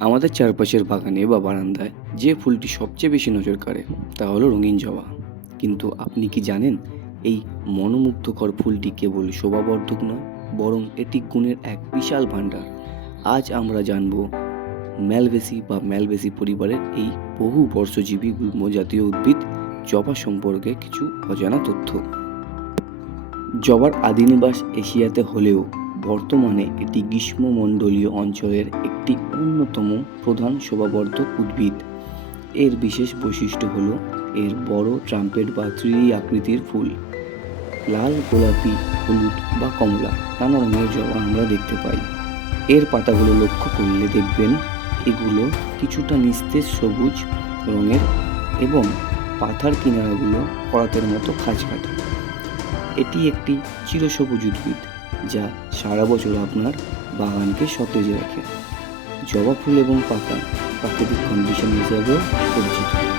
আমাদের চারপাশের বাগানে বা বারান্দায় যে ফুলটি সবচেয়ে বেশি নজর কাড়ে তা হলো রঙিন জবা। কিন্তু আপনি কি জানেন, এই মনোমুগ্ধকর ফুলটি কেবল শোভাবর্ধক নয়, বরং এটি গুণের এক বিশাল ভাণ্ডার। আজ আমরা জানব ম্যালবেসি পরিবারের এই বহু বর্ষজীবী গুল্ম জাতীয় উদ্ভিদ জবা সম্পর্কে কিছু অজানা তথ্য। জবার আদিনিবাস এশিয়াতে হলেও বর্তমানে এটি গ্রীষ্মমণ্ডলীয় অঞ্চলের একটি অন্যতম প্রধান শোভাবর্ধক উদ্ভিদ। এর বিশেষ বৈশিষ্ট্য হল এর বড় ট্রাম্পেট বা 3D আকৃতির ফুল। লাল, গোলাপি, হলুদ বা কমলা নানা রঙের জবা আমরা দেখতে পাই। এর পাতাগুলো লক্ষ্য করলে দেখবেন এগুলো কিছুটা নিস্তেজ সবুজ রঙের এবং পাতার কিনারাগুলো করাতের মতো খাঁজ কাটা। এটি একটি চিরসবুজ উদ্ভিদ যা সারা বছর আপনার বাগানকে সতেজ রাখে। জবা ফুল এবং পাতা প্রাকৃতিক কন্ডিশন হিসেবেও পরিচিত।